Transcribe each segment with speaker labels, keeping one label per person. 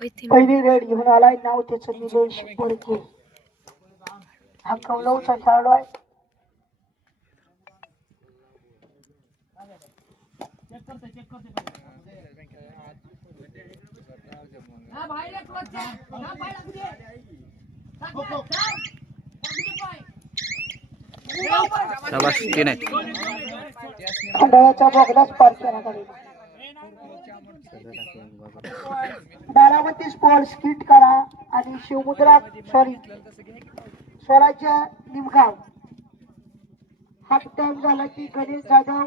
Speaker 1: पहिली रेड घेऊन आलाय नाव त्याचं निलेश बोडके हा कौलवचा खेळाडू आहे.
Speaker 2: शाबास तीन आहेत
Speaker 1: बोगदाच बारामती स्पोर्ट्स किट करा आणि शिवमुद्रा सॉरी स्वराज्य निमगाव. हाफ टाइम झाला की गणेश जाधव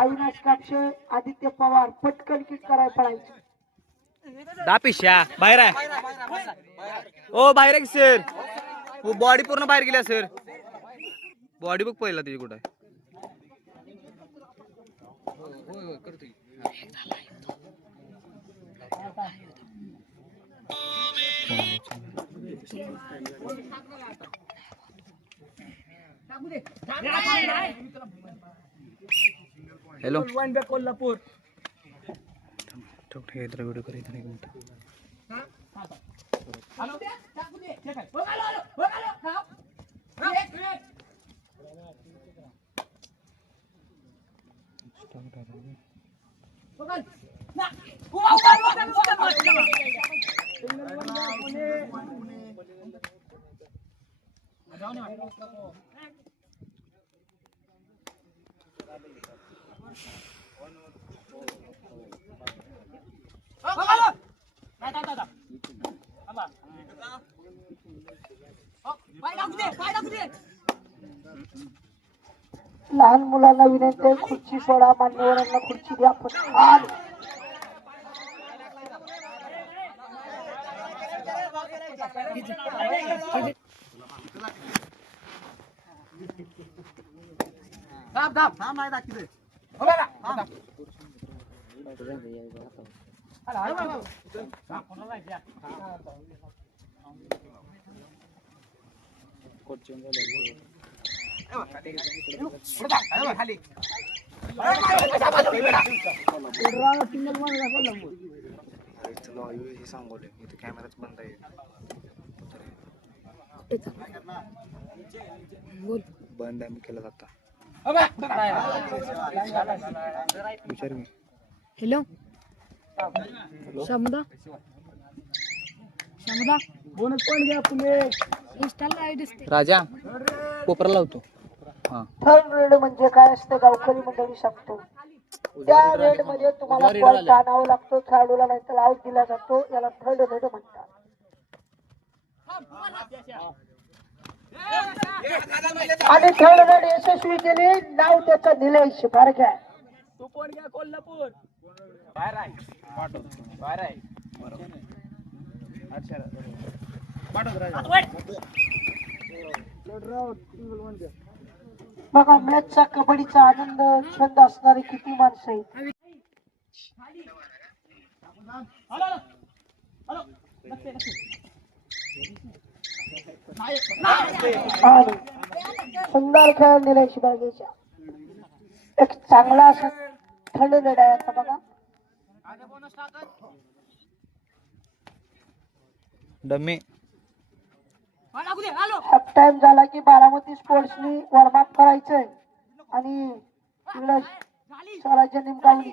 Speaker 1: अविनाश कापशे आदित्य पवार पटकन किट करायला पडायचं
Speaker 2: दापिशा बाहेर आहे. ओ बाहेर आहे सर बॉडी हो, पूर्ण बाहेर गेल्या सर बॉडी बघ पहिला त्याची कुठं आहे. हॅलो
Speaker 3: कोल्हापूर
Speaker 2: ठेव ठेव इथं व्हिडिओ कर इथं एक minute
Speaker 1: लहान मुलांना विनंती आहे खुर्ची सोडा मान्यवरांना खुर्ची द्या पटकन
Speaker 2: सांगू इथे कॅमेराच बंद आहे बंद केला जाता. विचार मी.
Speaker 4: Hello? Shamuda Shamuda
Speaker 3: bonus point घ्या पुणे
Speaker 4: इंस्टाला आय दिसते
Speaker 2: राजा कोपरा लावतो. हा.
Speaker 1: थर्ड रेड म्हणजे काय असतं गावकरी मंडळी सांगतो. त्या रेडमध्ये तुम्हाला पॉईंट आणावा लागतो. खेळाडूला नाहीतर आउट दिला जातो. याला थर्ड रेड म्हणतात. आणि थर्ड यशस्वी केली. नाव त्याचं निलेश बारग्या
Speaker 3: तू कोण घ्या कोल्हापूर बाहेर आहे बाहेर आहे
Speaker 1: बघा मॅचचा कबड्डीचा आनंद छंद असणारी किती माणसं आहेत. आणि सुंदर खेळ निलेश बागेच्या एक चांगला असा थंड लढा आहे आता बघा.
Speaker 2: डम्मी.
Speaker 1: हाफ टाइम झाला की बारामती स्पोर्ट्सनी वॉर्मअप करायचंय. आणि स्वराज्य निमगावली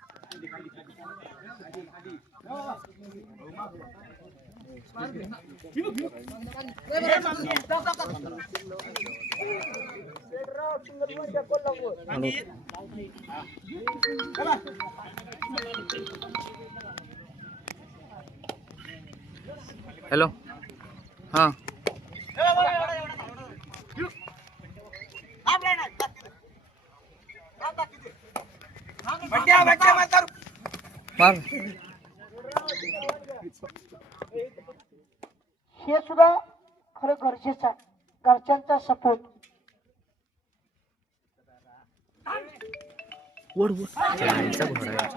Speaker 3: हॅलो
Speaker 2: हा मार
Speaker 1: हे सुद्धा खरं गरजेचं आहे. घरच्यांचा सपोर्ट
Speaker 2: ओढ ओढ आईचा घोडा आहे.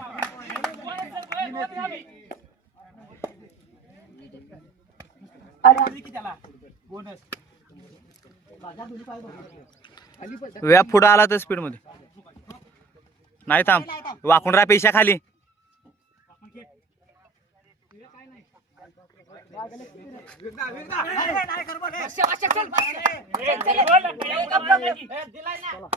Speaker 1: आणि
Speaker 2: व्या पुढं आला तर स्पीडमध्ये. नाही थांब. वाकून राहा पेशा खाली
Speaker 3: दिलाय ना